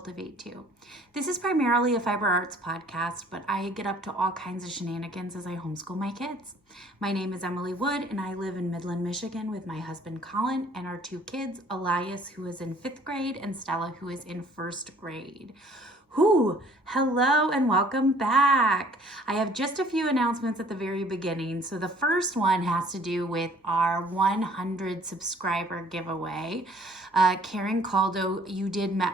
cultivate too. This is primarily a fiber arts podcast, but I get up to all kinds of shenanigans as I homeschool my kids. My name is Emily Wood, and I live in Midland, Michigan with my husband Colin and our two kids, Elias, who is in 5th grade, and Stella, who is in 1st grade. Hello and welcome back. I have just a few announcements at the very beginning. So the first one has to do with our 100 subscriber giveaway. Karen Caldo,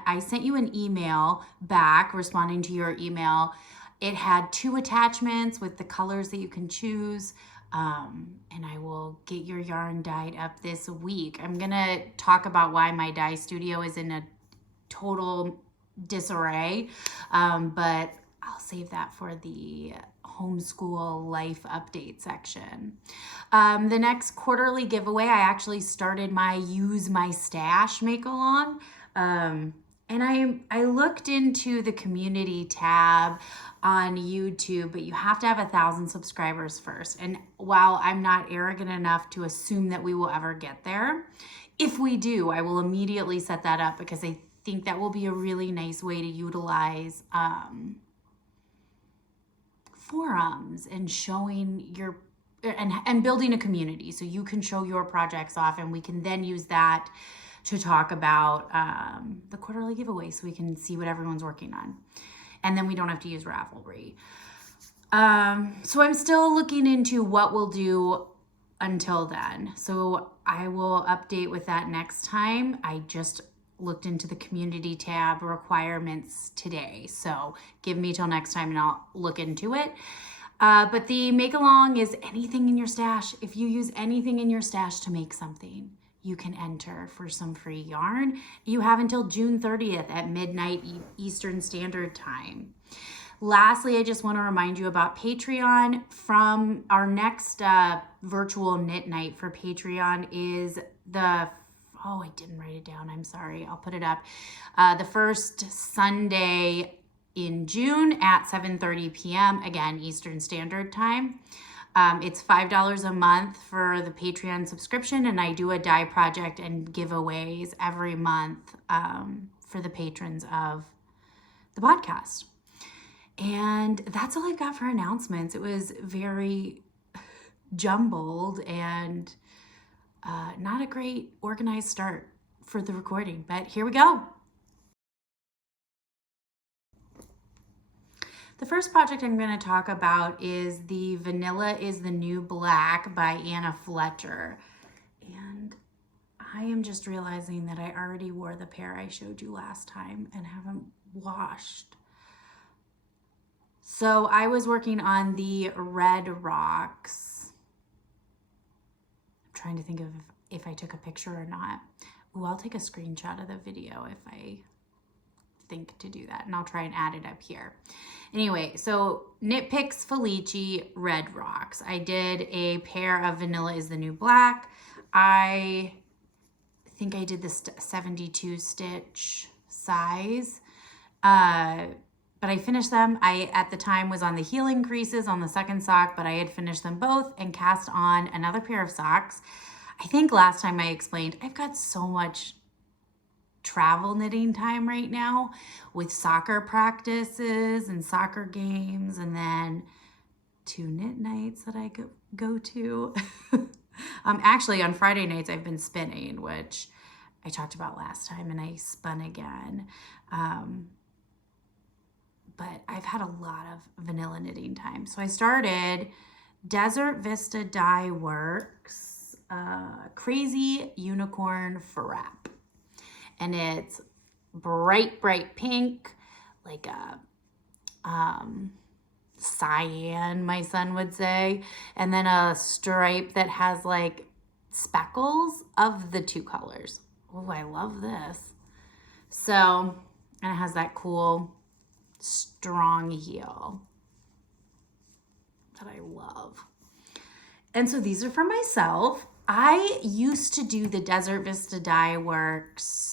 I sent you an email back responding to your email. It had 2 attachments with the colors that you can choose. And I will get your yarn dyed up this week. I'm gonna talk about why my dye studio is in a total disarray, but I'll save that for the homeschool life update section. The next quarterly giveaway, I actually started my Use My Stash make-along. And I looked into the community tab on YouTube, but you have to have 1,000 subscribers first. And while I'm not arrogant enough to assume that we will ever get there, if we do, I will immediately set that up because I think that will be a really nice way to utilize forums and showing your and building a community so you can show your projects off, and we can then use that to talk about the quarterly giveaway so we can see what everyone's working on, and then we don't have to use Ravelry. So I'm still looking into what we'll do until then, so I will update with that next time. I just looked into the community tab requirements today, so give me till next time and I'll look into it. But the make along is anything in your stash. If you use anything in your stash to make something, you can enter for some free yarn. You have until June 30th at midnight Eastern Standard Time. Lastly, I just want to remind you about Patreon. From our next virtual knit night for Patreon is I didn't write it down. I'm sorry. I'll put it up. The first Sunday in June at 7:30 p.m. Again, Eastern Standard Time. It's $5 a month for the Patreon subscription, and I do a dye project and giveaways every month for the patrons of the podcast. And that's all I've got for announcements. It was very jumbled and not a great organized start for the recording, but here we go. The first project I'm going to talk about is the Vanilla is the New Black by Anna Fletcher. And I am just realizing that I already wore the pair I showed you last time and haven't washed. So I was working on the Red Rocks. Trying to think of if I took a picture or not. I'll take a screenshot of the video if I think to do that, and I'll try and add it up here. Anyway, so Knit Picks Felici Red Rocks. I did a pair of Vanilla is the New Black. I think I did this 72 stitch size, but I finished them. I, at the time, was on the heel increases on the second sock, but I had finished them both and cast on another pair of socks. I think last time I explained, I've got so much travel knitting time right now with soccer practices and soccer games, and then 2 knit nights that I go to. Actually, on Friday nights, I've been spinning, which I talked about last time, and I spun again. But I've had a lot of vanilla knitting time. So I started Desert Vista Dye Works Crazy Unicorn Frap. And it's bright, bright pink, like a cyan, my son would say. And then a stripe that has like speckles of the 2 colors. Oh, I love this. So, and it has that cool strong heel that I love. And so these are for myself. I used to do the Desert Vista Dye Works.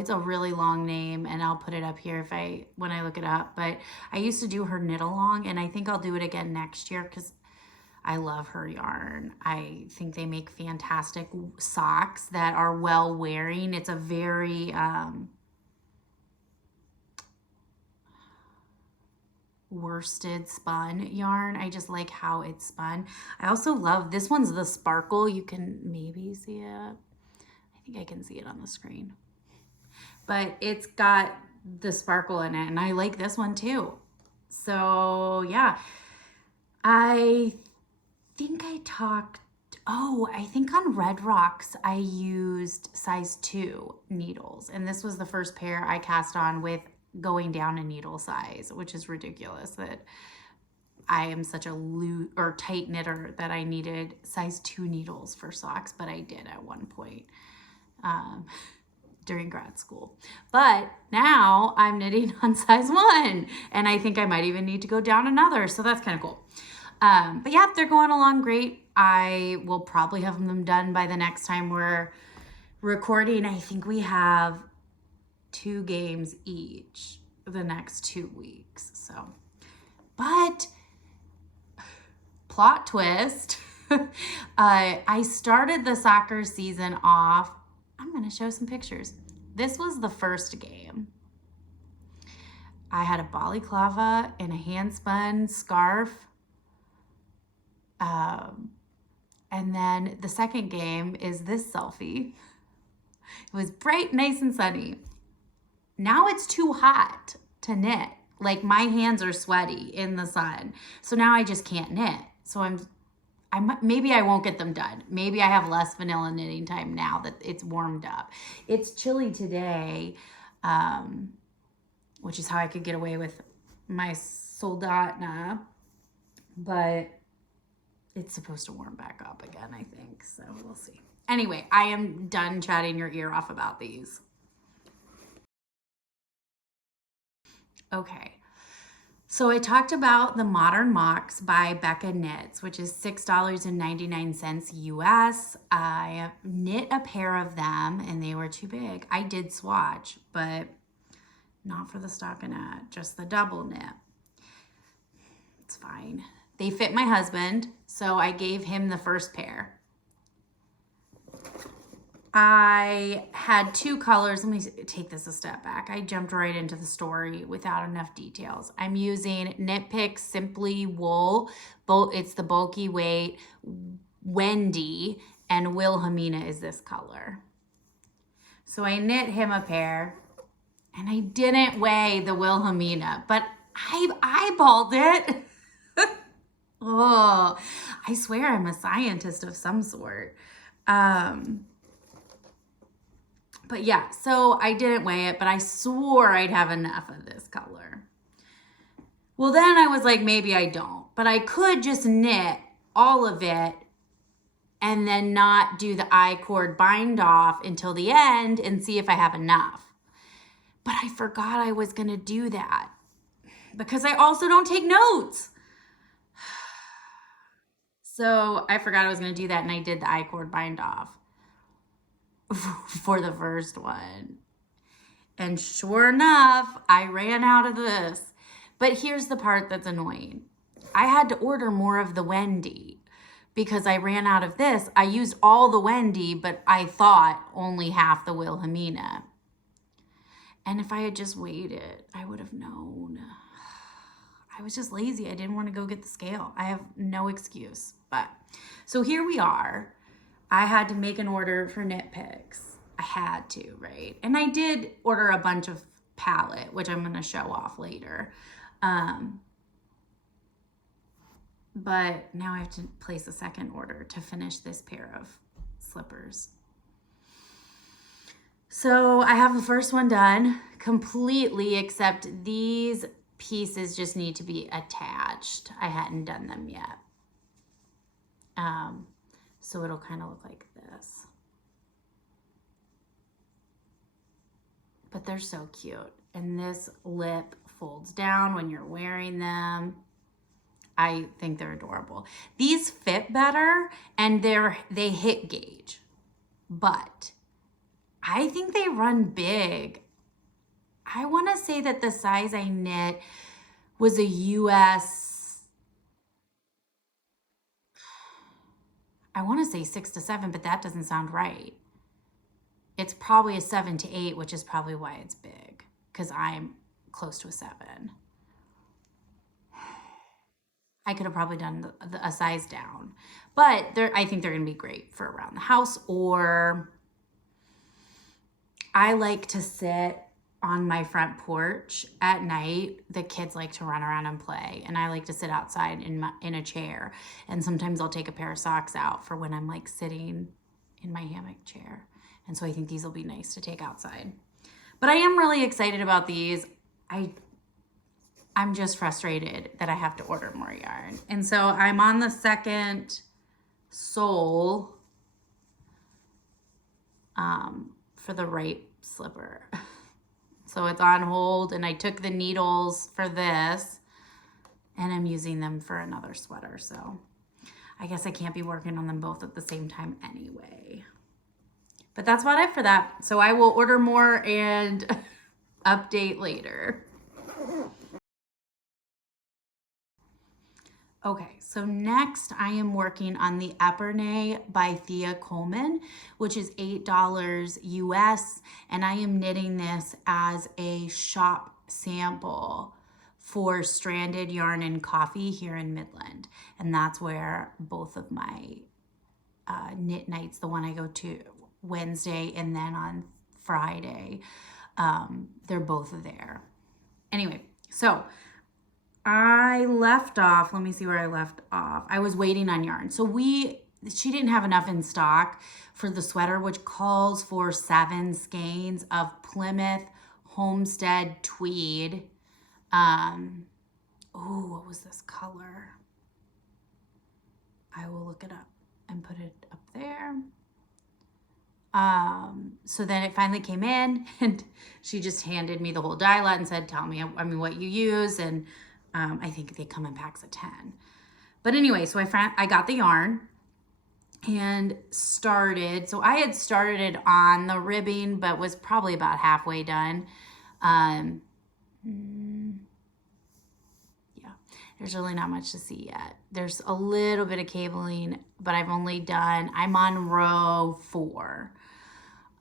It's a really long name, and I'll put it up here when I look it up. But I used to do her knit along, and I think I'll do it again next year because I love her yarn. I think they make fantastic socks that are well wearing. It's a very worsted spun yarn. I just like how it's spun. I also love, this one's the sparkle. You can maybe see it. I think I can see it on the screen. But it's got the sparkle in it, and I like this one too. So yeah, I think I talked, I think on Red Rocks I used size 2 needles, and this was the first pair I cast on with going down a needle size, which is ridiculous that I am such a loose or tight knitter that I needed size 2 needles for socks, but I did at one point during grad school. But now I'm knitting on size 1, and I think I might even need to go down another, so that's kind of cool. But yeah, they're going along great. I will probably have them done by the next time we're recording. I think we have 2 games each the next 2 weeks. So, but plot twist, I started the soccer season off. I'm going to show some pictures. This was the first game. I had a balaclava and a hand spun scarf. And then the second game is this selfie. It was bright, nice, and sunny. Now it's too hot to knit. Like, my hands are sweaty in the sun. So now I just can't knit. So maybe I won't get them done. Maybe I have less vanilla knitting time now that it's warmed up. It's chilly today, which is how I could get away with my soldatna. But it's supposed to warm back up again, I think. So we'll see. Anyway, I am done chatting your ear off about these. Okay. So I talked about the Modern Mocs by Becca Knits, which is $6.99 US. I knit a pair of them and they were too big. I did swatch, but not for the stockinette, just the double knit. It's fine. They fit my husband, so I gave him the first pair. I had 2 colors. Let me take this a step back. I jumped right into the story without enough details. I'm using Knit Picks Simply Wool. It's the bulky weight. Wendy and Wilhelmina is this color. So I knit him a pair, and I didn't weigh the Wilhelmina, but I eyeballed it. Oh, I swear I'm a scientist of some sort. But yeah, so I didn't weigh it, but I swore I'd have enough of this color. Well, then I was like, maybe I don't, but I could just knit all of it and then not do the I-cord bind off until the end and see if I have enough. But I forgot I was going to do that because I also don't take notes. So I forgot I was going to do that, and I did the I-cord bind off for the first one. And sure enough, I ran out of this. But here's the part that's annoying. I had to order more of the Wendy because I ran out of this. I used all the Wendy, but I thought only half the Wilhelmina. And if I had just waited, I would have known. I was just lazy. I didn't want to go get the scale. I have no excuse. But so here we are. I had to make an order for Knit Picks. I had to, right? And I did order a bunch of palette, which I'm going to show off later. But now I have to place a second order to finish this pair of slippers. So I have the first one done completely, except these pieces just need to be attached. I hadn't done them yet. So it'll kind of look like this. But they're so cute. And this lip folds down when you're wearing them. I think they're adorable. These fit better and they hit gauge. But I think they run big. I want to say that the size I knit was a US, I want to say 6 to 7, but that doesn't sound right. It's probably a 7 to 8, which is probably why it's big, because I'm close to a 7. I could have probably done a size down. But I think they're going to be great for around the house, or I like to sit on my front porch at night. The kids like to run around and play, and I like to sit outside in a chair. And sometimes I'll take a pair of socks out for when I'm like sitting in my hammock chair. And so I think these will be nice to take outside. But I am really excited about these. I'm just frustrated that I have to order more yarn. And so I'm on the second sole for the right slipper. So it's on hold, and I took the needles for this and I'm using them for another sweater. So I guess I can't be working on them both at the same time anyway. But that's about it for that. So I will order more and update later. Okay, so next I am working on the Epernay by Thea Coleman, which is $8 US, and I am knitting this as a shop sample for Stranded Yarn and Coffee here in Midland. And that's where both of my knit nights, the one I go to Wednesday and then on Friday, they're both there. Anyway, so I left off, let me see where I left off. I was waiting on yarn. So she didn't have enough in stock for the sweater, which calls for 7 skeins of Plymouth Homestead tweed. What was this color? I will look it up and put it up there. So then it finally came in, and she just handed me the whole die lot and said, tell me, what you use. And I think they come in packs of 10. But anyway, so I got the yarn and started. So I had started on the ribbing, but was probably about halfway done. Yeah, there's really not much to see yet. There's a little bit of cabling, but I'm on row 4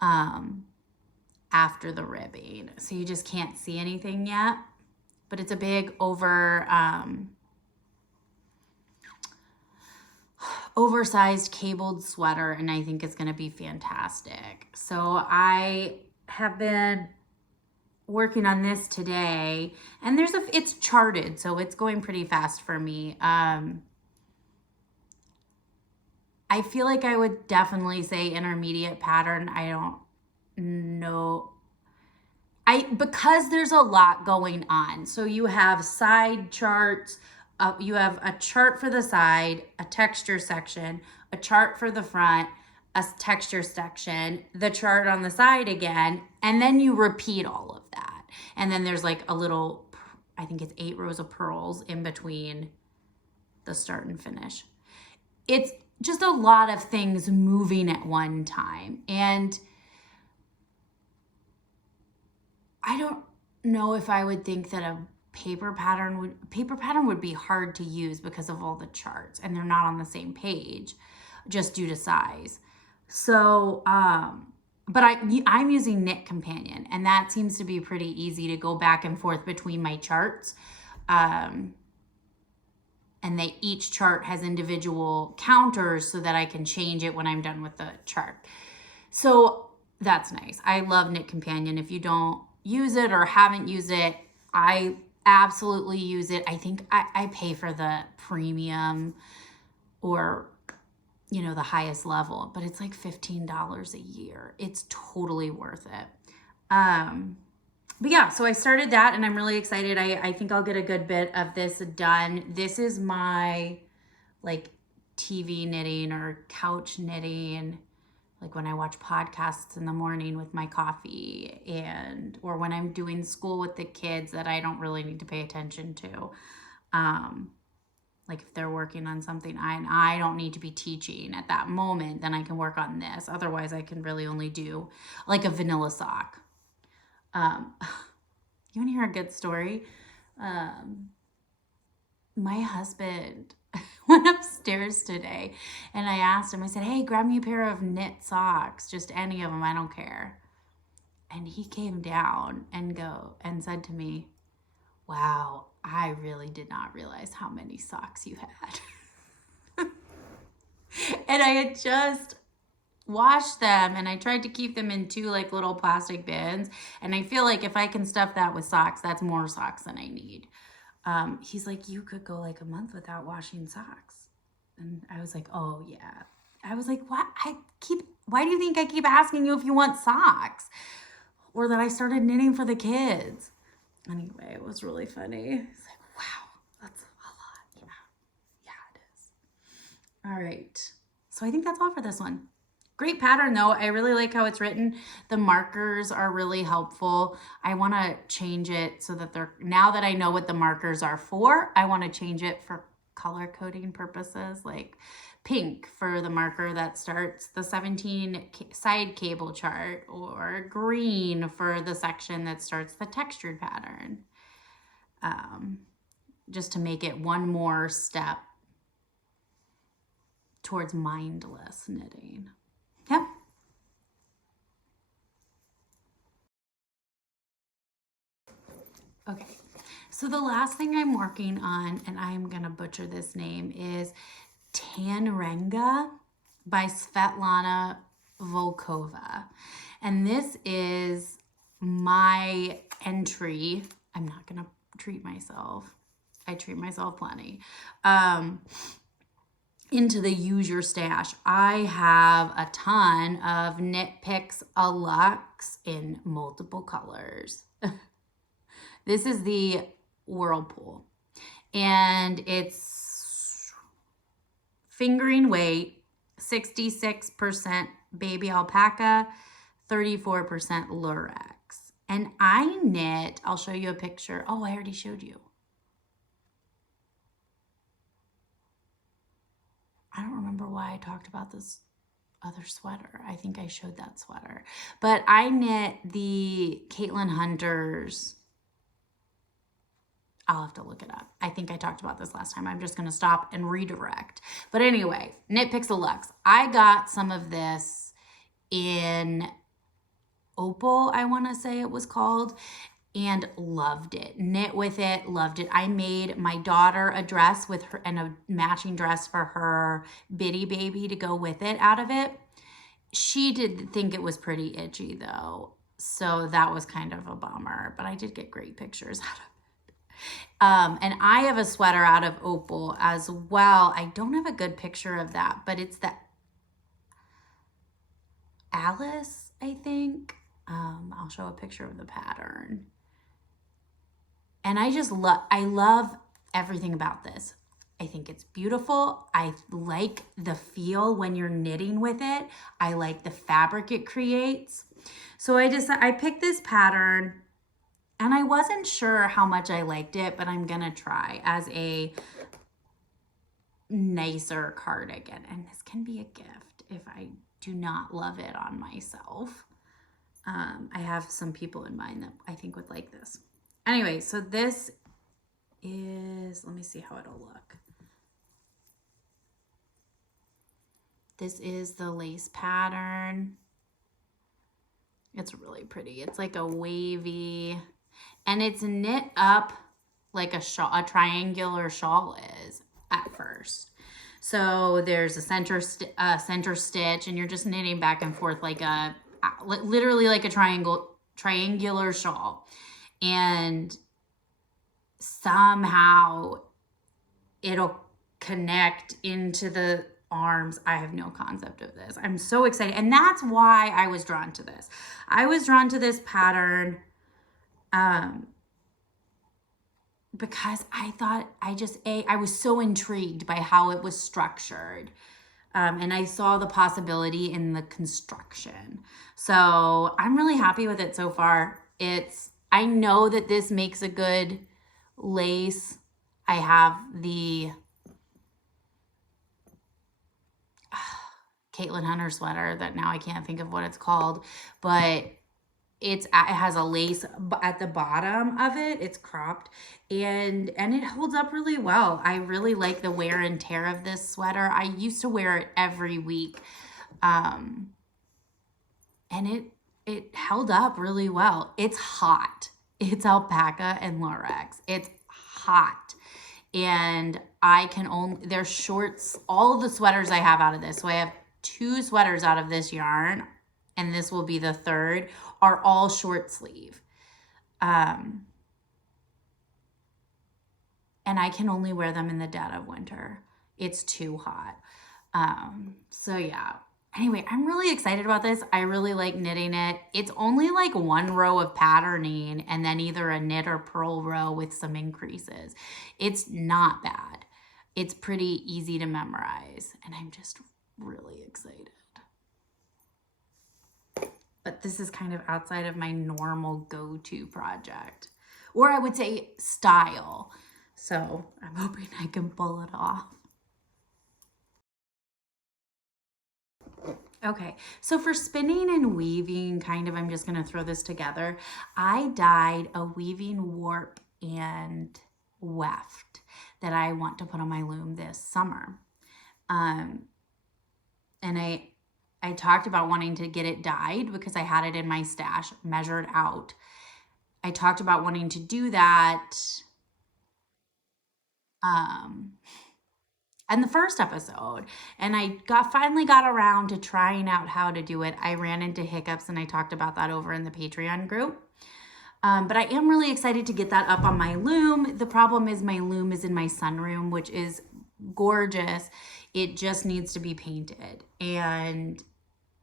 after the ribbing. So you just can't see anything yet. But it's a big oversized cabled sweater, and I think it's going to be fantastic. So I have been working on this today, and it's charted, so it's going pretty fast for me. I feel like I would definitely say intermediate pattern. I don't know. Because there's a lot going on. So you have side charts, you have a chart for the side, a texture section, a chart for the front, a texture section, the chart on the side again, and then you repeat all of that. And then there's like a little, I think it's 8 rows of purls in between the start and finish. It's just a lot of things moving at one time. And I don't know if I would think that a paper pattern would be hard to use because of all the charts, and they're not on the same page just due to size. So, but I'm using Knit Companion, and that seems to be pretty easy to go back and forth between my charts. And each chart has individual counters so that I can change it when I'm done with the chart. So that's nice. I love Knit Companion. If you don't use it or haven't used it, I absolutely use it. I think I pay for the premium or, the highest level, but it's like $15 a year. It's totally worth it. But yeah, so I started that, and I'm really excited. I think I'll get a good bit of this done. This is my like TV knitting or couch knitting, like when I watch podcasts in the morning with my coffee, or when I'm doing school with the kids that I don't really need to pay attention to. Like if they're working on something I don't need to be teaching at that moment, then I can work on this. Otherwise, I can really only do like a vanilla sock. You want to hear a good story? My husband went upstairs today, and I asked him, I said, hey, grab me a pair of knit socks, just any of them, I don't care. And he came down and said to me, Wow, I really did not realize how many socks you had. And I had just washed them, and I tried to keep them in 2 like little plastic bins. And I feel like if I can stuff that with socks, that's more socks than I need. He's like, you could go like a month without washing socks. And I was like, oh yeah. I was like, what? Why do you think I keep asking you if you want socks? Or that I started knitting for the kids. Anyway, it was really funny. It's like, wow, that's a lot. Yeah, it is. All right. So I think that's all for this one. Great pattern though. I really like how it's written. The markers are really helpful. I want to change it so that now that I know what the markers are for, I want to change it for color coding purposes, like pink for the marker that starts the 17 side cable chart, or green for the section that starts the textured pattern. Just to make it one more step towards mindless knitting. Yep. Okay, so the last thing I'm working on, and I'm gonna butcher this name, is Tanrenga by Svetlana Volkova. And this is my entry. I'm not gonna treat myself. I treat myself plenty. Into the Use Your Stash. I have a ton of Knit Picks a Luxe in multiple colors. This is the Whirlpool, and it's fingering weight, 66% baby alpaca, 34% lurex. And I knit, I'll show you a picture. Oh, I already showed you. I don't remember why I talked about this other sweater. I think I showed that sweater. But I knit the Caitlin Hunter's. I'll have to look it up. I think I talked about this last time. I'm just going to stop and redirect. But anyway, Knit Picks a Luxe. I got some of this in Opal, I want to say it was called, and loved it. Knit with it, loved it. I made my daughter a dress with her, and a matching dress for her bitty baby to go with it out of it. She did think it was pretty itchy though, so that was kind of a bummer, but I did get great pictures out of it. And I have a sweater out of Opal as well. I don't have a good picture of that, but it's the Alice, I think. I'll show a picture of the pattern. And I love everything about this. I think it's beautiful. I like the feel when you're knitting with it. I like the fabric it creates. So I picked this pattern, and I wasn't sure how much I liked it, but I'm gonna try as a nicer cardigan. And this can be a gift if I do not love it on myself. I have some people in mind that I think would like this. Anyway, so this is, let me see how it'll look. This is the lace pattern. It's really pretty. It's like a wavy, and it's knit up like a shawl, a triangular shawl is at first. So there's a center stitch, and you're just knitting back and forth like literally like a triangular shawl. And somehow it'll connect into the arms. I have no concept of this. I'm so excited. And that's why I was drawn to this. I was drawn to this pattern because I thought I was so intrigued by how it was structured. And I saw the possibility in the construction. So I'm really happy with it so far. I know that this makes a good lace. I have the Caitlin Hunter sweater that now I can't think of what it's called, but it has a lace at the bottom of it. It's cropped, and it holds up really well. I really like the wear and tear of this sweater. I used to wear it every week, and it held up really well. It's hot. It's alpaca and Lurex. It's hot. And I can only, there's shorts, all of the sweaters I have out of this. So I have 2 sweaters out of this yarn, and this will be the 3rd, are all short sleeve. And I can only wear them in the dead of winter. It's too hot. So yeah. Anyway, I'm really excited about this. I really like knitting it. It's only like 1 row of patterning and then either a knit or purl row with some increases. It's not bad. It's pretty easy to memorize, and I'm just really excited. But this is kind of outside of my normal go-to project, or I would say style. So I'm hoping I can pull it off. Okay, so for spinning and weaving, kind of, I'm just going to throw this together. I dyed a weaving warp and weft that I want to put on my loom this summer. And I talked about wanting to get it dyed because I had it in my stash, measured out. I talked about wanting to do that in the first episode, and I finally got around to trying out how to do it. I ran into hiccups, and I talked about that over in the Patreon group. But I am really excited to get that up on my loom. The problem is my loom is in my sunroom, which is gorgeous. It just needs to be painted, and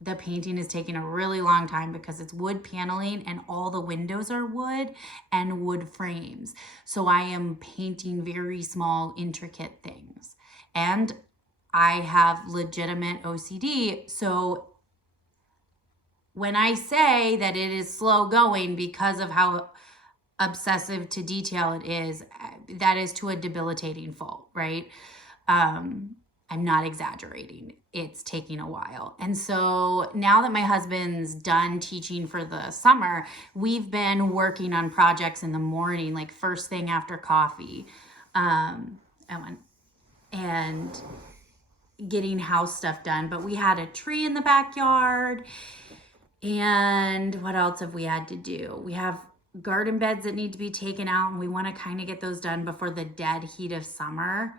the painting is taking a really long time because it's wood paneling and all the windows are wood and wood frames. So I am painting very small, intricate things. And I have legitimate OCD. So when I say that it is slow going because of how obsessive to detail it is, that is to a debilitating fault, right? I'm not exaggerating. It's taking a while. And so now that my husband's done teaching for the summer, we've been working on projects in the morning, like first thing after coffee, and getting house stuff done. But we had a tree in the backyard. And what else have we had to do? We have garden beds that need to be taken out, and we want to kind of get those done before the dead heat of summer.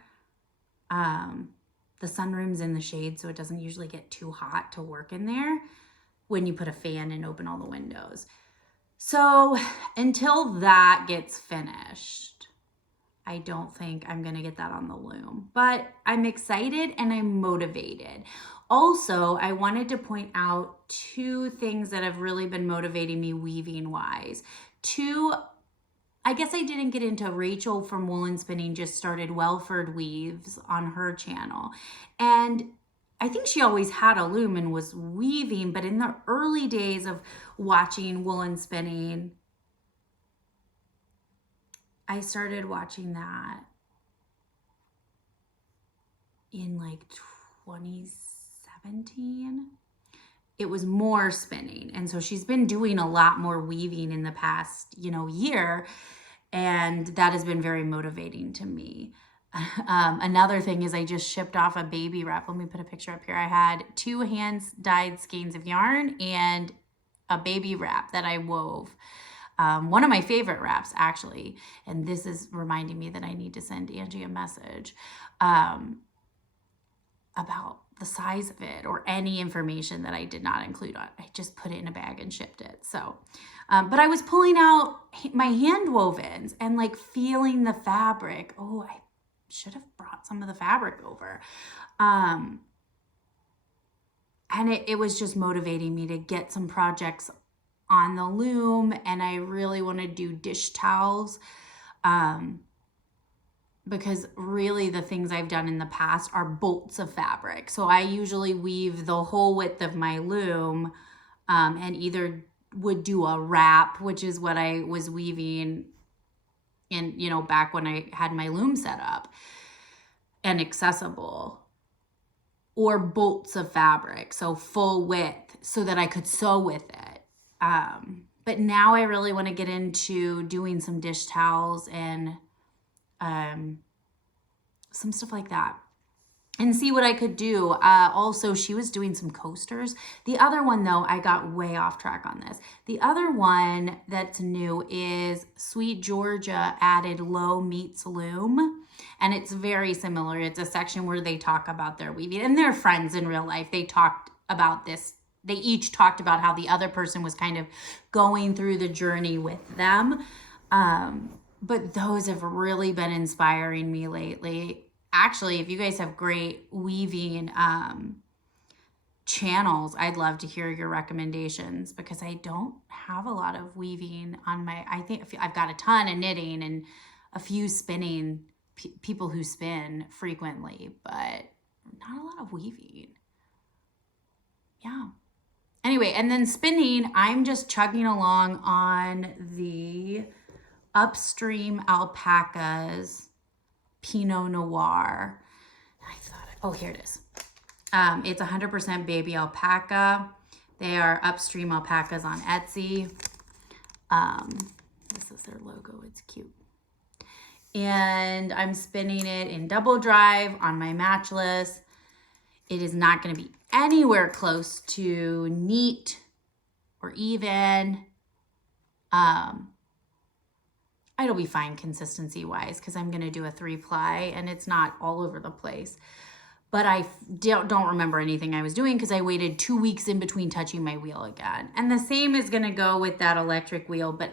The sunroom's in the shade, so it doesn't usually get too hot to work in there when you put a fan and open all the windows. So until that gets finished, I don't think I'm going to get that on the loom. But I'm excited and I'm motivated. Also, I wanted to point out 2 things that have really been motivating me weaving-wise. 2, I guess I didn't get into. Rachel from Woolen Spinning just started Welford Weaves on her channel. And I think she always had a loom and was weaving, but in the early days of watching Woolen Spinning, I started watching that in like 2017. It was more spinning. And so she's been doing a lot more weaving in the past, year. And that has been very motivating to me. Another thing is I just shipped off a baby wrap. Let me put a picture up here. I had 2 hand-dyed skeins of yarn and a baby wrap that I wove. One of my favorite wraps, actually. And this is reminding me that I need to send Angie a message about the size of it or any information that I did not include on. I just put it in a bag and shipped it. So, but I was pulling out my hand wovens and like feeling the fabric. Oh, I should have brought some of the fabric over. And it was just motivating me to get some projects on the loom. And I really want to do dish towels. Because really the things I've done in the past are bolts of fabric. So I usually weave the whole width of my loom and either would do a wrap, which is what I was weaving in, back when I had my loom set up and accessible, or bolts of fabric, so full width so that I could sew with it. But now I really want to get into doing some dish towels and some stuff like that. and see what I could do. Also, she was doing some coasters. The other one, though, I got way off track on this. The other one that's new is Sweet Georgia added Low Meets Loom. And it's very similar. It's a section where they talk about their weaving. And they're friends in real life. They talked about this. They each talked about how the other person was kind of going through the journey with them. But those have really been inspiring me lately. Actually, if you guys have great weaving channels, I'd love to hear your recommendations, because I don't have a lot of weaving on my, I think I've got a ton of knitting and a few spinning, people who spin frequently, but not a lot of weaving. Yeah. Anyway, and then spinning, I'm just chugging along on the Upstream Alpacas Pinot Noir. I thought, oh, here it is. It's 100% baby alpaca. They are Upstream Alpacas on Etsy. This is their logo. It's cute. And I'm spinning it in double drive on my matchless. It is not going to be anywhere close to neat or even. It'll be fine consistency wise, because I'm going to do a 3-ply and it's not all over the place. But I don't remember anything I was doing because I waited 2 weeks in between touching my wheel again. And the same is going to go with that electric wheel, but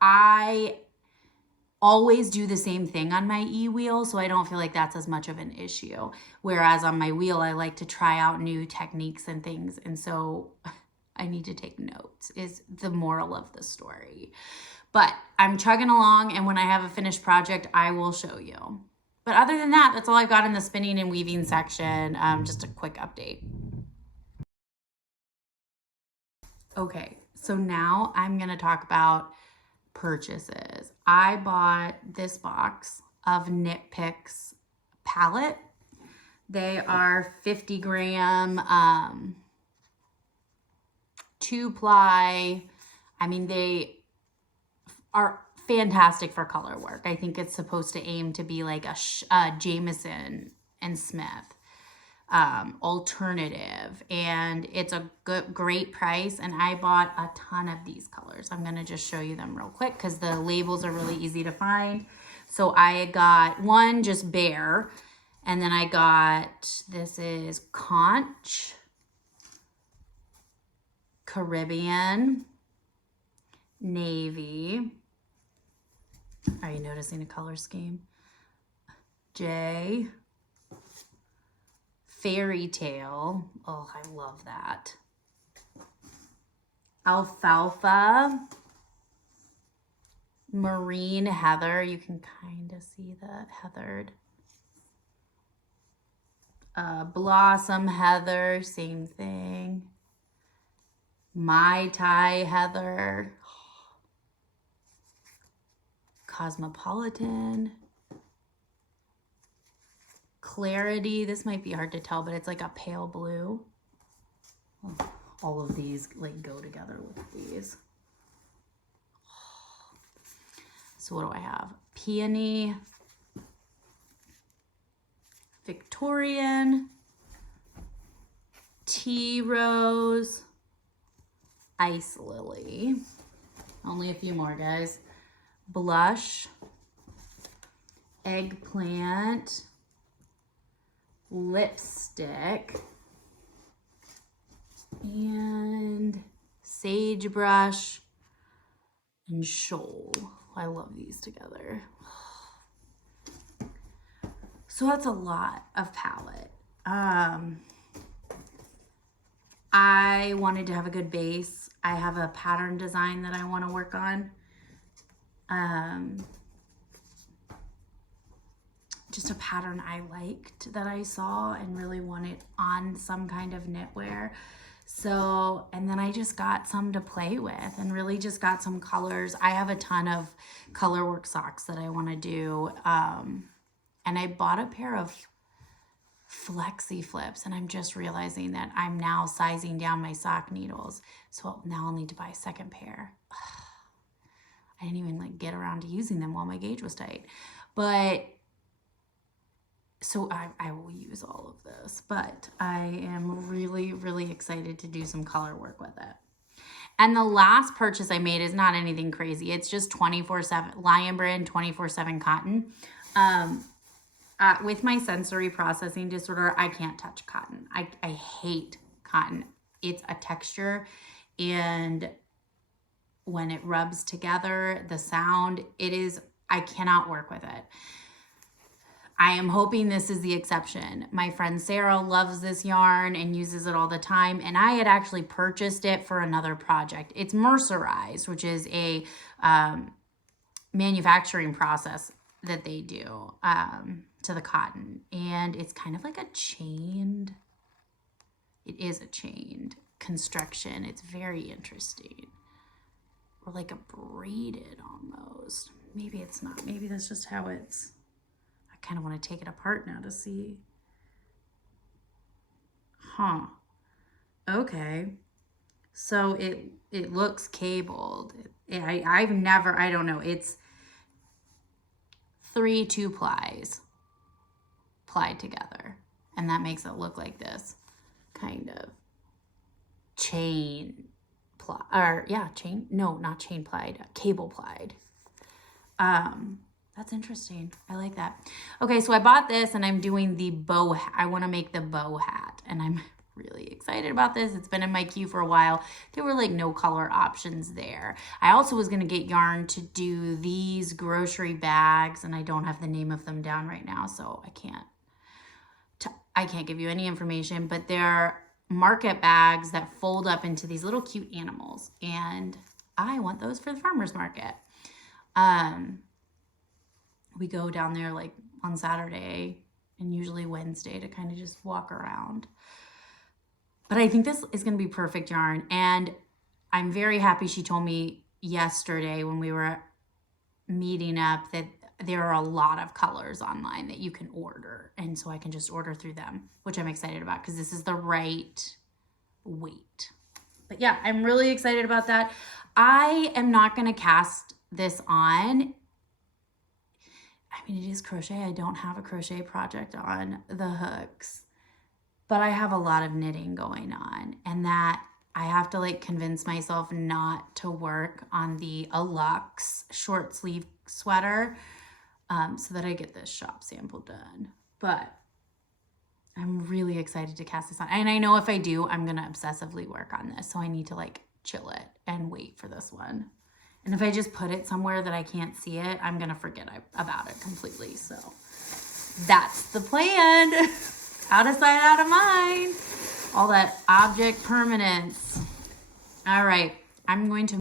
I always do the same thing on my e-wheel, so I don't feel like that's as much of an issue. Whereas on my wheel, I like to try out new techniques and things, and so I need to take notes, is the moral of the story. But I'm chugging along, and when I have a finished project, I will show you. But other than that, that's all I've got in the spinning and weaving section. Just a quick update. Okay, so now I'm going to talk about purchases. I bought this box of Knit Picks palette. They are 50 gram, 2-ply. I mean, they are fantastic for color work. I think it's supposed to aim to be like a Jameson and Smith alternative, and it's a great price, and I bought a ton of these colors. I'm going to just show you them real quick because the labels are really easy to find. So I got one just bare, and then I got, this is Conch, Caribbean, Navy. Are you noticing a color scheme? J, Fairy Tale. Oh, I love that. Alfalfa, Marine Heather. You can kind of see that heathered. Blossom Heather, same thing. Mai Tai Heather. Cosmopolitan. Clarity, this might be hard to tell, but it's like a pale blue. All of these like go together with these. So what do I have? Peony, Victorian, Tea Rose, Ice Lily. Only a few more, guys. Blush, Eggplant, Lipstick, and Sagebrush, and Shoal. I love these together. So that's a lot of palette. I wanted to have a good base. I have a pattern design that I want to work on. Just a pattern I liked that I saw and really wanted on some kind of knitwear. So, and then I just got some to play with and really just got some colors. I have a ton of color work socks that I want to do. And I bought a pair of flexi flips, and I'm just realizing that I'm now sizing down my sock needles. So now I'll need to buy a second pair. I didn't even like get around to using them while my gauge was tight. But So I will use all of this, but I am really, really excited to do some color work with it. And the last purchase I made is not anything crazy. It's just 24/7 Lion Brand 24/7 cotton. With my sensory processing disorder, I can't touch cotton. I hate cotton. It's a texture, and when it rubs together, the sound, I cannot work with it. I am hoping this is the exception. My friend Sarah loves this yarn and uses it all the time, and I had actually purchased it for another project. It's mercerized, which is a manufacturing process that they do to the cotton, and it's kind of like it is a chained construction. It's very interesting, or like a braided almost. Maybe it's not. Maybe that's just how it's. I kind of want to take it apart now to see. Huh. Okay. So it looks cabled. I don't know. It's 3 2-plies plied together. And that makes it look like this kind of not chain plied, cable plied. That's interesting. I like that. Okay, so I bought this and I'm doing the bow hat. I want to make the bow hat, and I'm really excited about this. It's been in my queue for a while. There were like no color options there. I also was going to get yarn to do these grocery bags, and I don't have the name of them down right now, so I can't give you any information, but they're market bags that fold up into these little cute animals, and I want those for the farmer's market. We go down there like on Saturday and usually Wednesday to kind of just walk around. But I think this is going to be perfect yarn. And I'm very happy she told me yesterday when we were meeting up that there are a lot of colors online that you can order. And so I can just order through them, which I'm excited about because this is the right weight. But yeah, I'm really excited about that. I am not going to cast this on. I mean, it is crochet. I don't have a crochet project on the hooks, but I have a lot of knitting going on, and that I have to like convince myself not to work on the Alux short sleeve sweater so that I get this shop sample done. But I'm really excited to cast this on. And I know if I do, I'm going to obsessively work on this. So I need to like chill it and wait for this one. And if I just put it somewhere that I can't see it, I'm going to forget about it completely. So that's the plan. Out of sight, out of mind. All that object permanence. All right. I'm going to.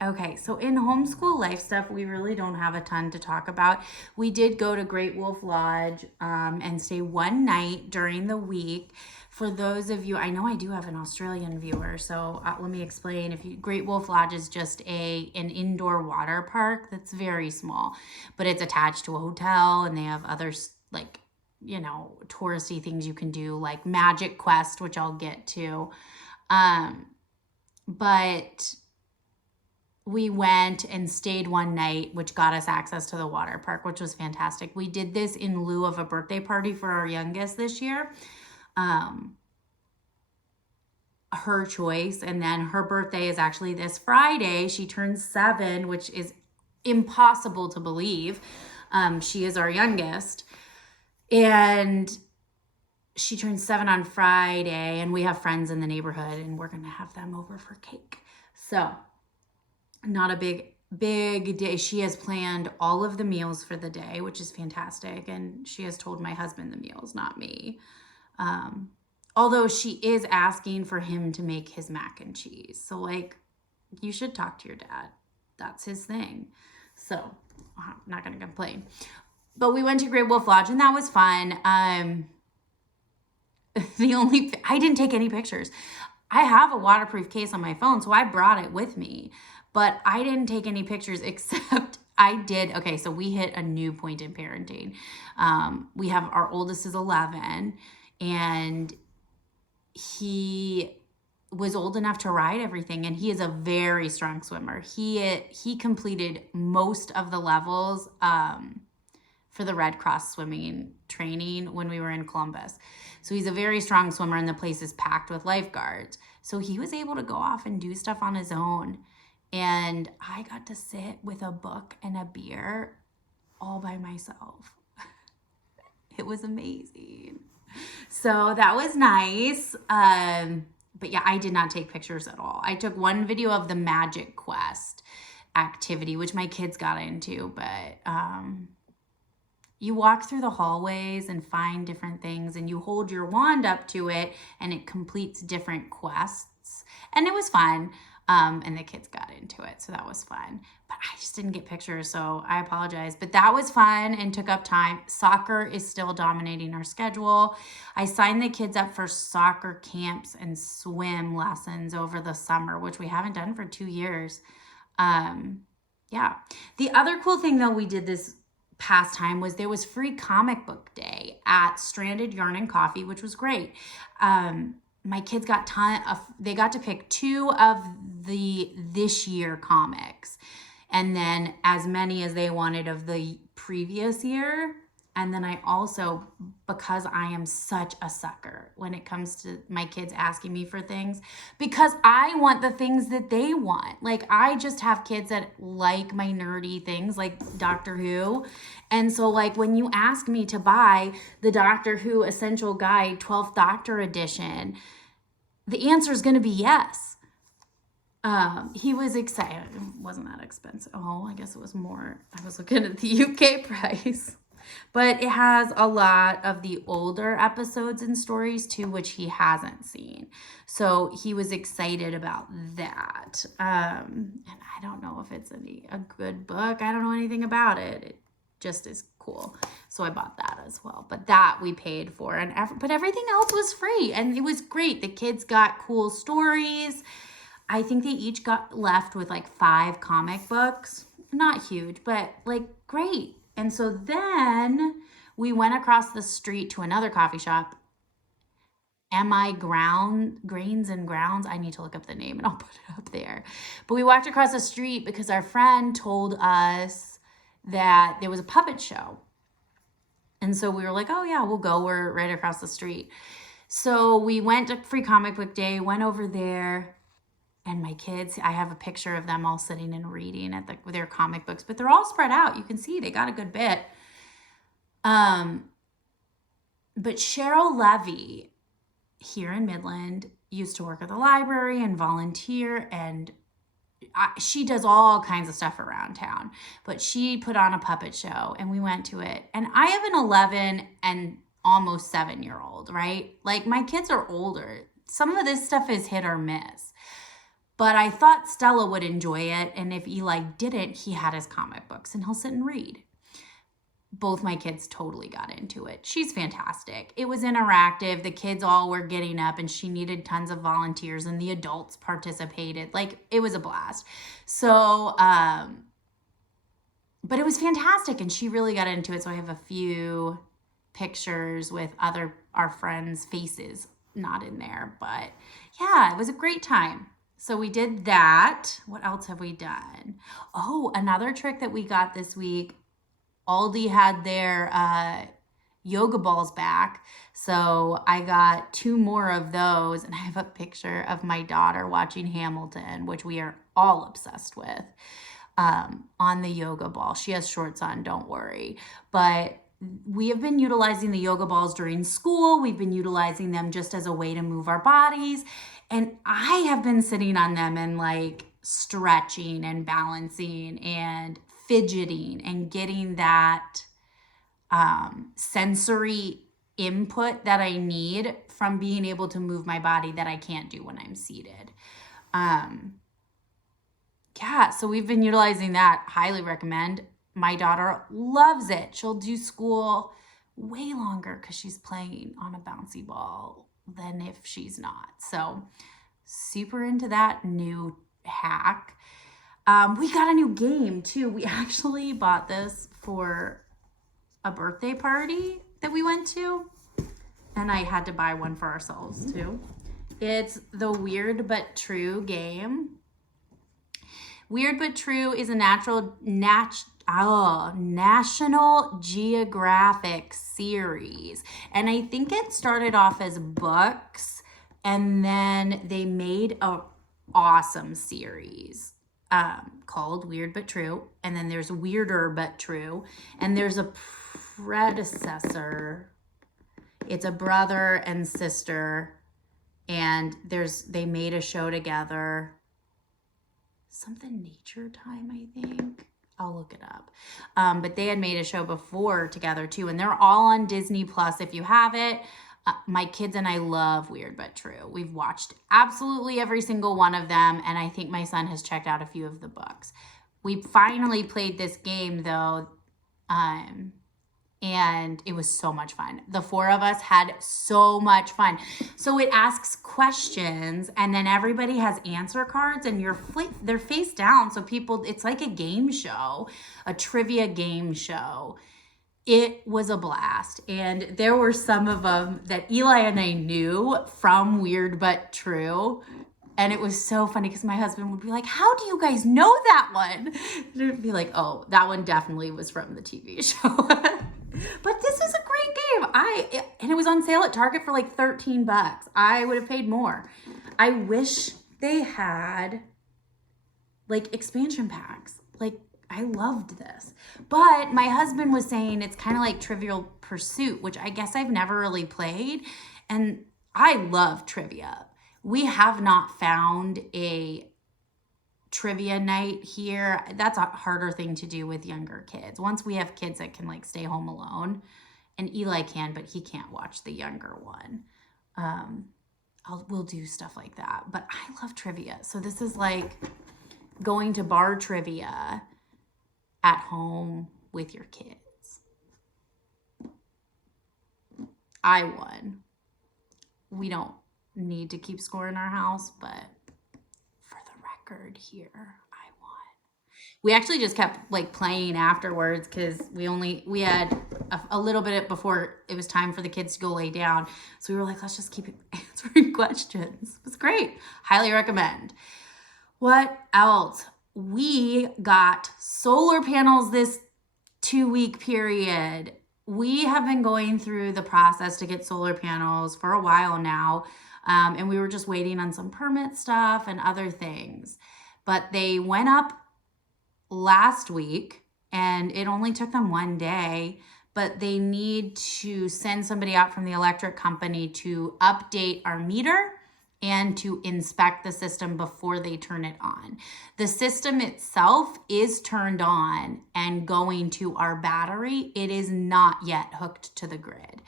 Okay, so in homeschool life stuff, we really don't have a ton to talk about. We did go to Great Wolf Lodge and stay one night during the week. For those of you, I know I do have an Australian viewer, so let me explain. Great Wolf Lodge is just an indoor water park that's very small, but it's attached to a hotel, and they have other like, touristy things you can do, like Magic Quest, which I'll get to. But we went and stayed one night, which got us access to the water park, which was fantastic. We did this in lieu of a birthday party for our youngest this year. Her choice. And then her birthday is actually this Friday. She turns 7, which is impossible to believe. She is our youngest. And she turns 7 on Friday, and we have friends in the neighborhood, and we're going to have them over for cake. So not a big day. She has planned all of the meals for the day, which is fantastic. And she has told my husband the meals, not me. Although she is asking for him to make his mac and cheese. So like, you should talk to your dad. That's his thing. So I'm not going to complain. But we went to Great Wolf Lodge, and that was fun. I didn't take any pictures. I have a waterproof case on my phone, so I brought it with me. But I didn't take any pictures except I did. Okay, so we hit a new point in parenting. We have our oldest is 11, and he was old enough to ride everything, and he is a very strong swimmer. He completed most of the levels for the Red Cross swimming training when we were in Columbus. So he's a very strong swimmer, and the place is packed with lifeguards. So he was able to go off and do stuff on his own. And I got to sit with a book and a beer all by myself. It was amazing. So that was nice. But yeah, I did not take pictures at all. I took one video of the Magic Quest activity, which my kids got into, but you walk through the hallways and find different things, and you hold your wand up to it and it completes different quests. And it was fun. And the kids got into it, so that was fun. But I just didn't get pictures, so I apologize. But that was fun and took up time. Soccer is still dominating our schedule. I signed the kids up for soccer camps and swim lessons over the summer, which we haven't done for 2 years. Yeah. The other cool thing, though, we did this past time was there was free comic book day at Stranded Yarn and Coffee, which was great. My kids got they got to pick 2 of the this year comics, and then as many as they wanted of the previous year. And then I also, because I am such a sucker when it comes to my kids asking me for things, because I want the things that they want. Like, I just have kids that like my nerdy things like Doctor Who. And so, like, when you ask me to buy the Doctor Who Essential Guide 12th Doctor Edition, the answer is going to be yes. He was excited. It wasn't that expensive. Oh, I guess it was more. I was looking at the UK price. But it has a lot of the older episodes and stories too, which he hasn't seen. So he was excited about that. And I don't know if it's a good book. I don't know anything about it. It just is cool. So I bought that as well. But that we paid for. But everything else was free. And it was great. The kids got cool stories. I think they each got left with like 5 comic books. Not huge, but like great. And so then we went across the street to another coffee shop. Grains and Grounds. I need to look up the name and I'll put it up there. But we walked across the street because our friend told us that there was a puppet show. And so we were like, oh yeah, we'll go. We're right across the street. So we went to Free Comic Book Day, went over there. And my kids, I have a picture of them all sitting and reading at their comic books, but they're all spread out. You can see they got a good bit. But Cheryl Levy here in Midland used to work at the library and volunteer, and she does all kinds of stuff around town. But she put on a puppet show, and we went to it. And I have an 11 and almost 7-year-old, right? Like, my kids are older. Some of this stuff is hit or miss. But I thought Stella would enjoy it, and if Eli didn't, he had his comic books, and he'll sit and read. Both my kids totally got into it. She's fantastic. It was interactive. The kids all were getting up, and she needed tons of volunteers, and the adults participated. Like, it was a blast. So, but it was fantastic, and she really got into it. So I have a few pictures with our friends' faces not in there. But yeah, it was a great time. So we did that. What else have we done? Oh, another trick that we got this week. Aldi had their yoga balls back. So I got 2 more of those. And I have a picture of my daughter watching Hamilton, which we are all obsessed with, on the yoga ball. She has shorts on, don't worry. But we have been utilizing the yoga balls during school. We've been utilizing them just as a way to move our bodies. And I have been sitting on them and like stretching and balancing and fidgeting and getting that sensory input that I need from being able to move my body that I can't do when I'm seated. Yeah, so we've been utilizing that. Highly recommend. My daughter loves it. She'll do school way longer because she's playing on a bouncy ball than if she's not. So super into that new hack. We got a new game too. We actually bought this for a birthday party that we went to, and I had to buy one for ourselves too. It's the Weird But True game. Weird But True is a National Geographic series. And I think it started off as books, and then they made a awesome series called Weird But True. And then there's Weirder But True. And there's a predecessor. It's a brother and sister. And they made a show together. Something Nature Time, I think. I'll look it up. But they had made a show before together too. And they're all on Disney Plus if you have it. My kids and I love Weird But True. We've watched absolutely every single one of them. And I think my son has checked out a few of the books. We finally played this game though. And it was so much fun. The four of us had so much fun. So it asks questions, and then everybody has answer cards, and they're face down. So it's like a game show, a trivia game show. It was a blast. And there were some of them that Eli and I knew from Weird But True. And it was so funny because my husband would be like, how do you guys know that one? And it would be like, oh, that one definitely was from the TV show. But this is a great game. And it was on sale at Target for like $13. I would have paid more. I wish they had like expansion packs. Like, I loved this. But my husband was saying it's kind of like Trivial Pursuit, which I guess I've never really played. And I love trivia. We have not found a trivia night here. That's a harder thing to do with younger kids. Once we have kids that can like stay home alone, and Eli can, but he can't watch the younger one. We'll do stuff like that. But I love trivia. So this is like going to bar trivia at home with your kids. I won. We don't need to keep score in our house, but here, I won. We actually just kept like playing afterwards because we had a little bit before it was time for the kids to go lay down. So we were like, let's just keep answering questions. It was great. Highly recommend. What else? We got solar panels this 2-week period. We have been going through the process to get solar panels for a while now. And we were just waiting on some permit stuff and other things. But they went up last week, and it only took them one day. But they need to send somebody out from the electric company to update our meter and to inspect the system before they turn it on. The system itself is turned on and going to our battery. It is not yet hooked to the grid.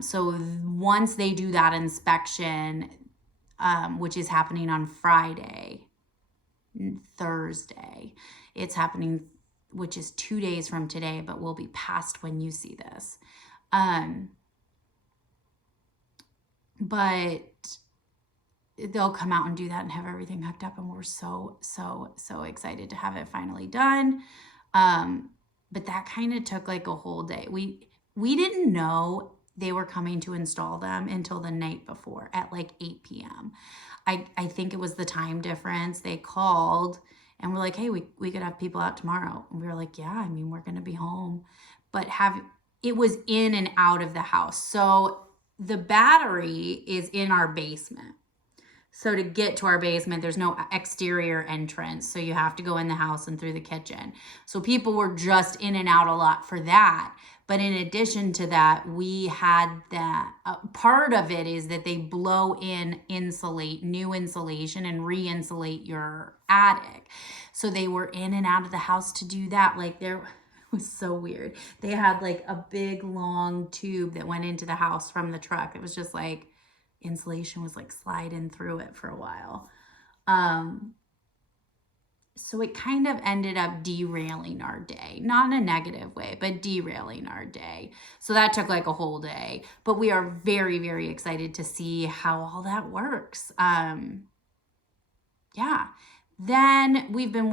So once they do that inspection, which is happening on Thursday, it's happening, which is 2 days from today, but will be past when you see this. But they'll come out and do that and have everything hooked up, and we're so excited to have it finally done. But that kind of took like a whole day. We didn't know they were coming to install them until the night before at like 8 p.m. I think it was the time difference. They called and we're like, hey, we could have people out tomorrow. And we were like, yeah, I mean, we're going to be home. But it was in and out of the house. So the battery is in our basement. So to get to our basement, there's no exterior entrance. So you have to go in the house and through the kitchen. So people were just in and out a lot for that. But in addition to that, we had that part of it is that they blow in new insulation and re-insulate your attic. So they were in and out of the house to do that. Like it was so weird. They had like a big long tube that went into the house from the truck. It was just like insulation was like sliding through it for a while. So it kind of ended up derailing our day, not in a negative way, but derailing our day. So that took like a whole day, but we are very, very excited to see how all that works. Yeah. Then we've been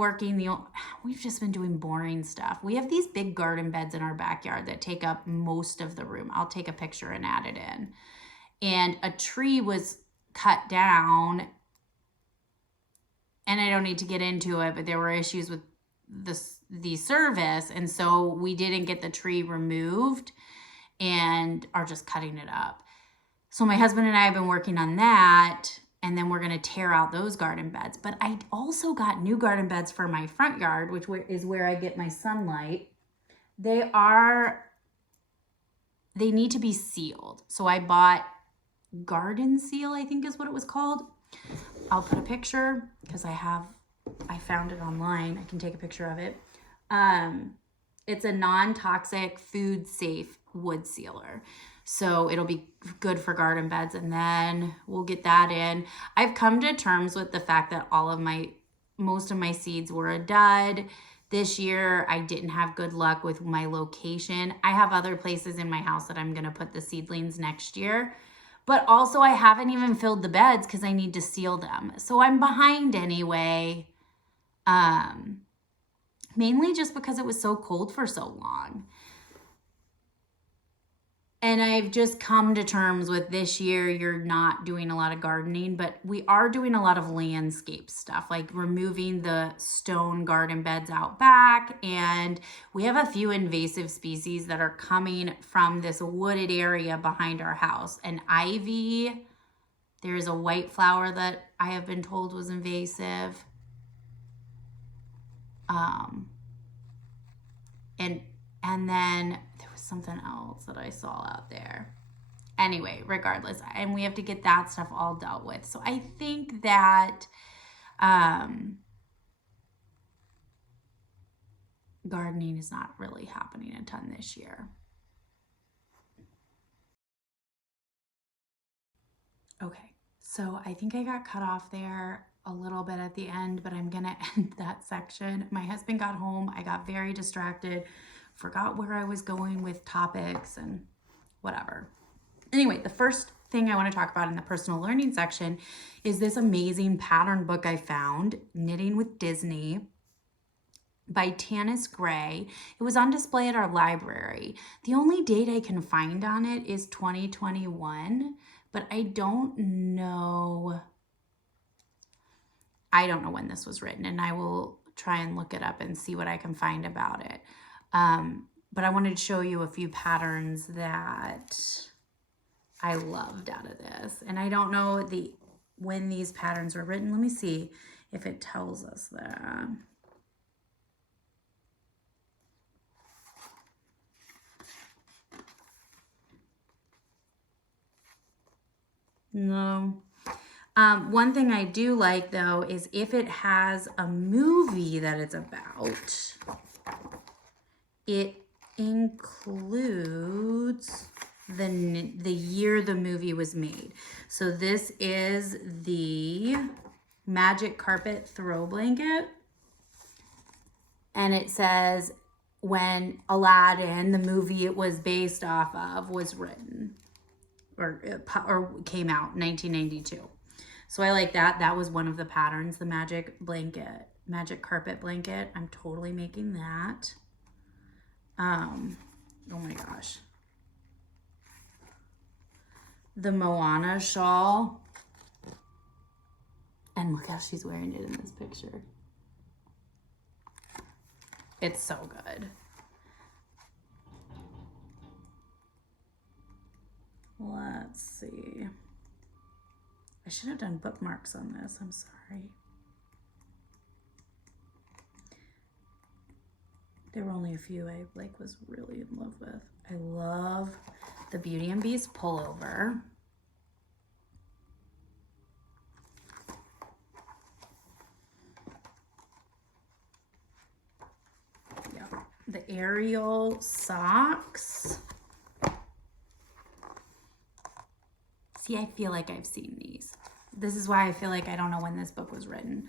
we've just been doing boring stuff. We have these big garden beds in our backyard that take up most of the room. I'll take a picture and add it in. And a tree was cut down and I don't need to get into it, but there were issues with the service, and so we didn't get the tree removed and are just cutting it up. So my husband and I have been working on that, and then we're going to tear out those garden beds. But I also got new garden beds for my front yard, which is where I get my sunlight. They need to be sealed. So I bought Garden Seal, I think is what it was called. I'll put a picture because I found it online. I can take a picture of it. It's a non-toxic, food-safe wood sealer. So it'll be good for garden beds, and then we'll get that in. I've come to terms with the fact that most of my seeds were a dud. This year, I didn't have good luck with my location. I have other places in my house that I'm going to put the seedlings next year. But also, I haven't even filled the beds because I need to seal them. So I'm behind anyway. Mainly just because it was so cold for so long. And I've just come to terms with this year, you're not doing a lot of gardening, but we are doing a lot of landscape stuff, like removing the stone garden beds out back. And we have a few invasive species that are coming from this wooded area behind our house. And ivy, there's a white flower that I have been told was invasive. And then there was something else that I saw out there. Anyway, regardless, and we have to get that stuff all dealt with. So I think that gardening is not really happening a ton this year. Okay, so I think I got cut off there a little bit at the end, but I'm gonna end that section. My husband got home. I got very distracted, forgot where I was going with topics and whatever. Anyway, the first thing I want to talk about in the personal learning section is this amazing pattern book I found, Knitting with Disney by Tanis Gray. It was on display at our library. The only date I can find on it is 2021, but I don't know when this was written, and I will try and look it up and see what I can find about it. But I wanted to show you a few patterns that I loved out of this. And I don't know when these patterns were written. Let me see if it tells us that. No. One thing I do like, though, is if it has a movie that it's about, it includes the year the movie was made. So this is the Magic Carpet Throw Blanket. And it says when Aladdin, the movie it was based off of, was written or came out, 1992. So I like that. That was one of the patterns, the Magic Carpet Blanket. I'm totally making that. Oh my gosh. The Moana shawl. And look how she's wearing it in this picture. It's so good. Let's see. I should have done bookmarks on this. I'm sorry. There were only a few I was really in love with. I love the Beauty and Beast pullover. Yeah, the Ariel socks. See, I feel like I've seen these. This is why I feel like I don't know when this book was written.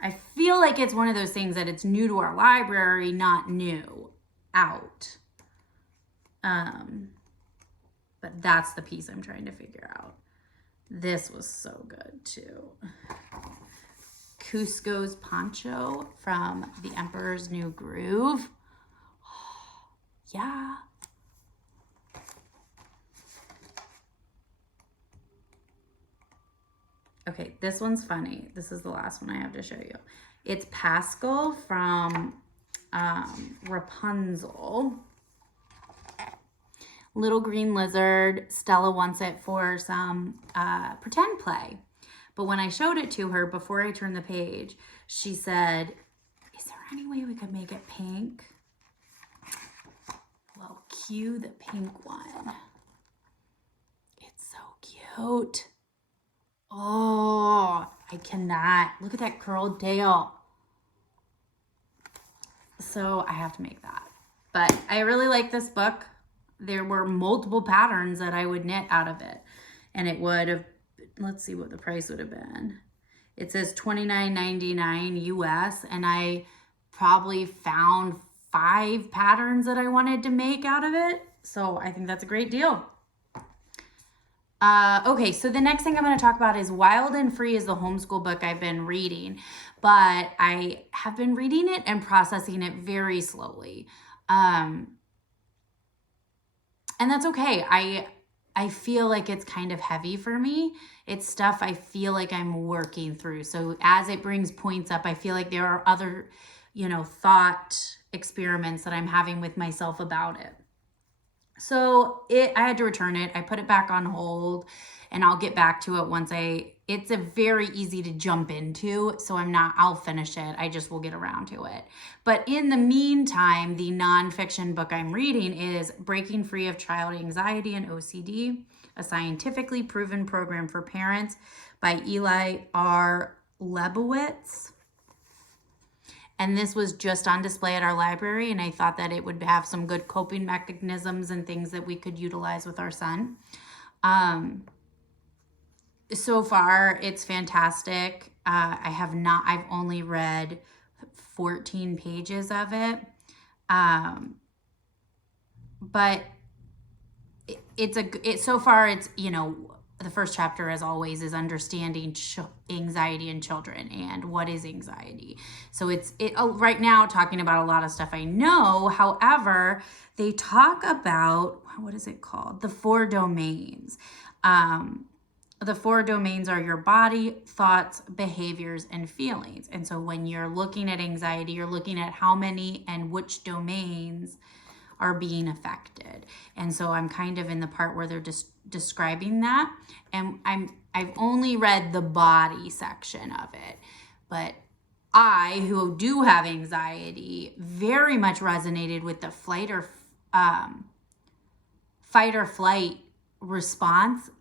I feel like it's one of those things that it's new to our library, not new, out. But that's the piece I'm trying to figure out. This was so good too. Cusco's poncho from The Emperor's New Groove. Yeah. Okay, this one's funny. This is the last one I have to show you. It's Pascal from Rapunzel. Little green lizard. Stella wants it for some pretend play. But when I showed it to her before I turned the page, she said, is there any way we could make it pink? Well, cue the pink one. It's so cute. Oh, I cannot. Look at that curled tail. So I have to make that. But I really like this book. There were multiple patterns that I would knit out of it. And it would have, let's see what the price would have been. It says $29.99 US, and I probably found 5 patterns that I wanted to make out of it. So I think that's a great deal. Okay, so the next thing I'm going to talk about is Wild and Free is the homeschool book I've been reading, but I have been reading it and processing it very slowly. And that's okay. I feel like it's kind of heavy for me. It's stuff I feel like I'm working through. So as it brings points up, I feel like there are other, thought experiments that I'm having with myself about it. So I had to return it. I put it back on hold, and I'll get back to it once it's a very easy to jump into. So I'll finish it. I just will get around to it. But in the meantime, the nonfiction book I'm reading is Breaking Free of Child Anxiety and OCD, a scientifically proven program for parents by Eli R. Lebowitz. And this was just on display at our library, and I thought that it would have some good coping mechanisms and things that we could utilize with our son. So far, it's fantastic. I've only read 14 pages of it. But so far, it's, the first chapter, as always, is understanding anxiety in children and what is anxiety. So it's right now talking about a lot of stuff I know. However, they talk about, what is it called? The 4 domains. The 4 domains are your body, thoughts, behaviors, and feelings. And so when you're looking at anxiety, you're looking at how many and which domains are being affected. And so I'm kind of in the part where they're just describing that. And I've only read the body section of it. But I, who do have anxiety, very much resonated with the fight or flight response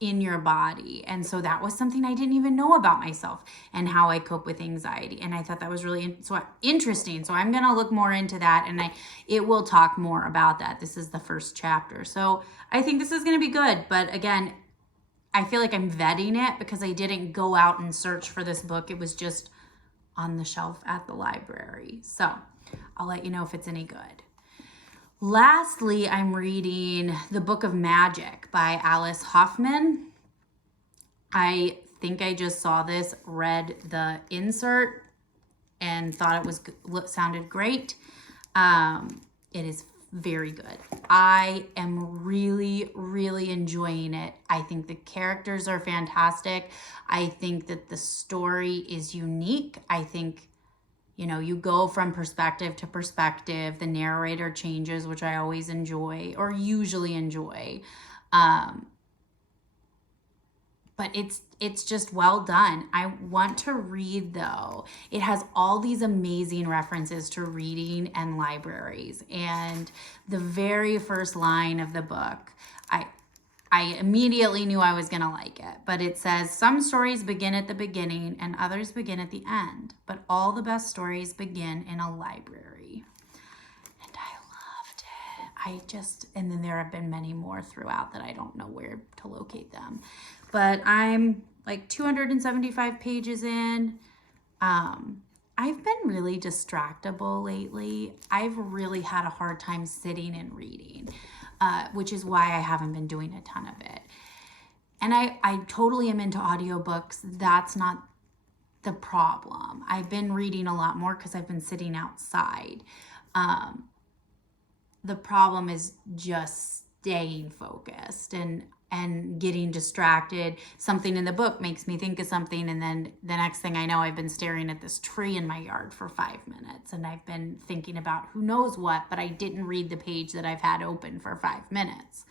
in your body. And so that was something I didn't even know about myself and how I cope with anxiety. And I thought that was really interesting. So I'm going to look more into that, and it will talk more about that. This is the first chapter. So I think this is going to be good. But again, I feel like I'm vetting it because I didn't go out and search for this book. It was just on the shelf at the library. So I'll let you know if it's any good. Lastly, I'm reading The Book of Magic by Alice Hoffman. I think I just saw this, read the insert, and thought it sounded great. It is very good. I am really, really enjoying it. I think the characters are fantastic. I think that the story is unique. I think you go from perspective to perspective. The narrator changes, which I always enjoy, or usually enjoy. But it's just well done. I want to read, though. It has all these amazing references to reading and libraries. And the very first line of the book, I immediately knew I was going to like it. But it says, some stories begin at the beginning and others begin at the end. But all the best stories begin in a library. And I loved it. And then there have been many more throughout that I don't know where to locate them. But I'm like 275 pages in. I've been really distractible lately. I've really had a hard time sitting and reading. Which is why I haven't been doing a ton of it. And I totally am into audiobooks. That's not the problem. I've been reading a lot more because I've been sitting outside. The problem is just staying focused. And and getting distracted. Something in the book makes me think of something, and then the next thing I know, I've been staring at this tree in my yard for 5 minutes, and I've been thinking about who knows what, but I didn't read the page that I've had open for 5 minutes.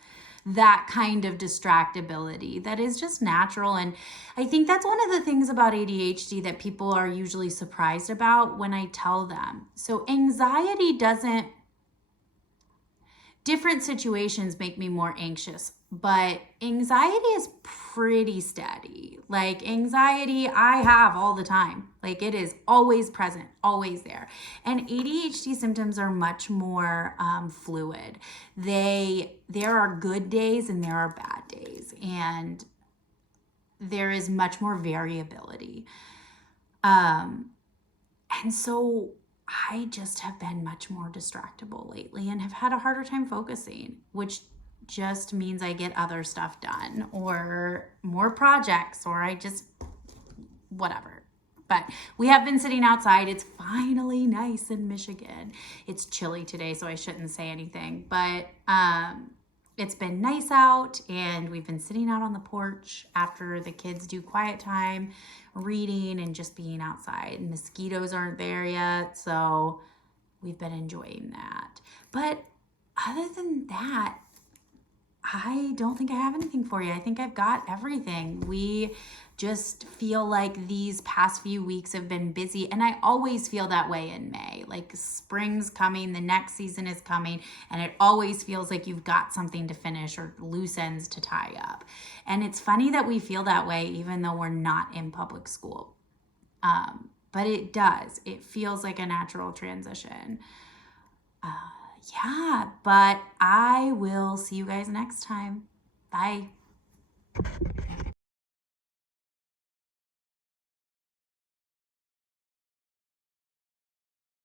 That kind of distractibility that is just natural. And I think that's one of the things about ADHD that people are usually surprised about when I tell them. So anxiety doesn't, different situations make me more anxious, but anxiety is pretty steady. Like anxiety I have all the time. Like it is always present, always there. And ADHD symptoms are much more fluid. There are good days and there are bad days, and there is much more variability. And so I just have been much more distractible lately and have had a harder time focusing, which just means I get other stuff done or more projects, or I just, whatever. But we have been sitting outside. It's finally nice in Michigan. It's chilly today, so I shouldn't say anything, but it's been nice out, and we've been sitting out on the porch after the kids do quiet time, reading and just being outside. Mosquitoes aren't there yet, so we've been enjoying that. But other than that, I don't think I have anything for you. I think I've got everything. We just feel like these past few weeks have been busy, and I always feel that way in May. Like spring's coming, the next season is coming, and it always feels like you've got something to finish or loose ends to tie up. And it's funny that we feel that way even though we're not in public school. But it does. It feels like a natural transition. Yeah, but I will see you guys next time. Bye.